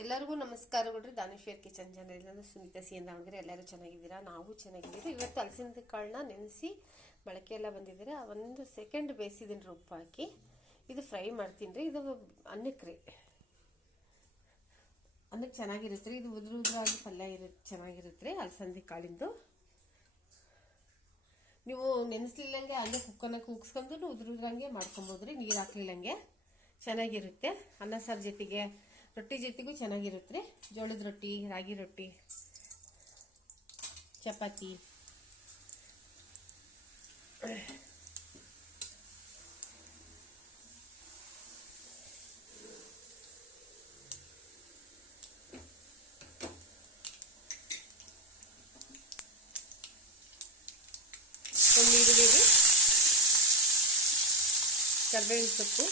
ಎಲ್ಲರಿಗೂ ನಮಸ್ಕಾರಗಳು. Daneshwar kitchen channel Sunita C Davanagere. ಎಲ್ಲರೂ ಚೆನ್ನಾಗಿದ್ದೀರಾ? ನಾವು ಚೆನ್ನಾಗಿದ್ದೀವಿ. ಇವತ್ತು ಹಲಸಿನ ಕಾಳನ್ನ ನೆನೆಸಿ ಬಳಕೆ ಎಲ್ಲ ಬಂದಿದ್ದೀರಾ. ಒಂದು ಸೆಕೆಂಡ್ ಬೇಯಿಸಿದ್ದೀನಿ ಉಪ್ಪು ಹಾಕಿ. ಇದು ಫ್ರೈ ಮಾಡ್ತೀನಿ ರೀ. ಇದು ಅನ್ನಕ್ಕೆ ರೀ, ಅನ್ನಕ್ಕೆ ಚೆನ್ನಾಗಿರುತ್ತೆ ರೀ. ಇದು ಉದುರಾಗಿ ಪಲ್ಯ ಚೆನ್ನಾಗಿರುತ್ತೆ ರೀ ಹಲಸಂದಿ ಕಾಳಿಂದು. ನೀವು ನೆನೆಸ್ಲಿಲ್ಲಂಗೆ ಹಂಗೆ ಕುಕ್ಕರ್ನಾಗ ಕೂಗಿಸ್ಕೊಂಡು ಉದುರಂಗೆ ಮಾಡ್ಕೊಬೋದು ರೀ. ನೀರು ಹಾಕ್ಲಿಲ್ಲಂಗೆ ಚೆನ್ನಾಗಿರುತ್ತೆ. ಅನ್ನ ಸಾರು ಜೊತೆಗೆ, ರೊಟ್ಟಿ ಜೊತೆಗೂ ಚೆನ್ನಾಗಿರುತ್ತೆ ರೀ. ಜೋಳದ ರೊಟ್ಟಿ, ರಾಗಿ ರೊಟ್ಟಿ, ಚಪಾತಿ. ಒಂದು ಈರುಳ್ಳಿ, ಕರಿಬೇವಿನ ಸೊಪ್ಪು,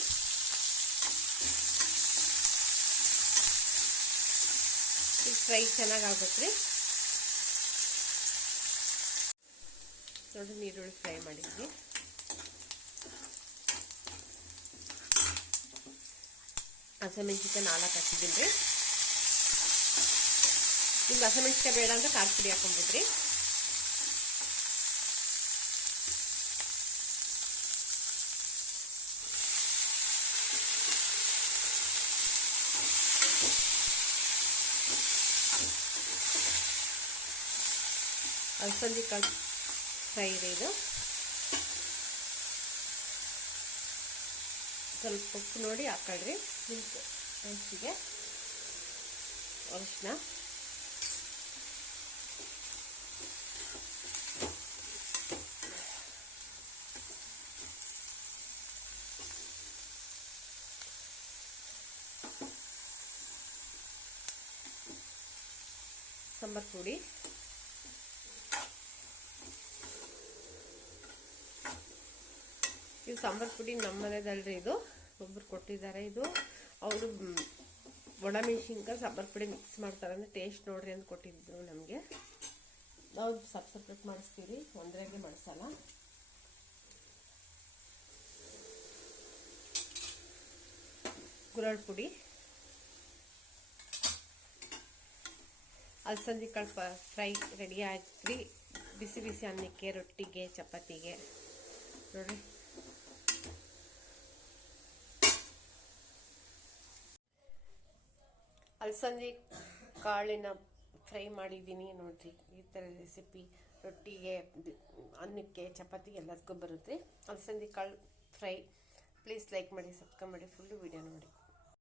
ಫ್ರೈ ಚೆನ್ನಾಗಾಗುತ್ತೆ ರೀ. ನೋಡಿ, ನೀರುಳ್ಳಿ ಫ್ರೈ ಮಾಡಿದ್ವಿ. ಹಸಿಮೆಣಸಿನ್ಕಾಯಿ 4 ಹಾಕಿದ್ದೀನಿ ರೀ. ನಿಮ್ಗೆ ಹಸಿಮೆಣಸಿನ್ಕಾಯಿ ಬೇಡ ಅಂದ್ರೆ ಖಾರ ಪುಡಿ ಹಾಕೊಂಬೋದ್ರಿ. ಅಲಸಂದಿ ಕಾಳು ಫ್ರೈ ಇದೆ. ಇದು ಸ್ವಲ್ಪ ಉಪ್ಪು ನೋಡಿ ಹಾಕೊಳ್ರಿ. ಟೇಸ್ಟಿಗೆ ಅರಿಶಿನ, ಸಾಂಬಾರ್ ಪುಡಿ, ಇದು ಸಾಂಬಾರ್ ಪುಡಿ ನಮ್ಮನೇದಲ್ರಿ. ಇದು ಒಬ್ಬರು ಕೊಟ್ಟಿದ್ದಾರೆ. ಇದು ಅವರು ಒಣಮೆಣಸಿನ್ಕಾಯಿ ಸಾಂಬಾರ್ ಪುಡಿ ಮಿಕ್ಸ್ ಮಾಡ್ತಾರೆ ಅಂದರೆ ಟೇಸ್ಟ್ ನೋಡ್ರಿ ಅಂತ ಕೊಟ್ಟಿದ್ರು ನಮಗೆ. ನಾವು ಸಪ್ರೇಟ್ ಮಾಡಿಸ್ತೀವಿ, ಒಂದ್ರಾಗೆ ಮಾಡಿಸಲ್ಲ. ಗುರಳ್ ಪುಡಿ, ಅಲಸಂದಿ ಕಾಳು ಫ್ರೈ ರೆಡಿ ಆಗಿ ಬಿಸಿ ಬಿಸಿ ಅನ್ನಕ್ಕೆ, ರೊಟ್ಟಿಗೆ, ಚಪಾತಿಗೆ ನೋಡ್ರಿ. ಅಲಸಂದಿ ಕಾಳಿನ ಫ್ರೈ ಮಾಡಿದ್ದೀನಿ ನೋಡ್ರಿ. ಈ ಥರ ರೆಸಿಪಿ ರೊಟ್ಟಿಗೆ, ಅನ್ನಕ್ಕೆ, ಚಪಾತಿಗೆ ಎಲ್ಲದಕ್ಕೂ ಬರುತ್ತೆ. ಅಲಸಂದಿ ಕಾಳು ಫ್ರೈ. ಪ್ಲೀಸ್ ಲೈಕ್ ಮಾಡಿ, ಸಬ್ಸ್ಕ್ರೈಬ್ ಮಾಡಿ, ಫುಲ್ಲು ವೀಡಿಯೋ ನೋಡಿ.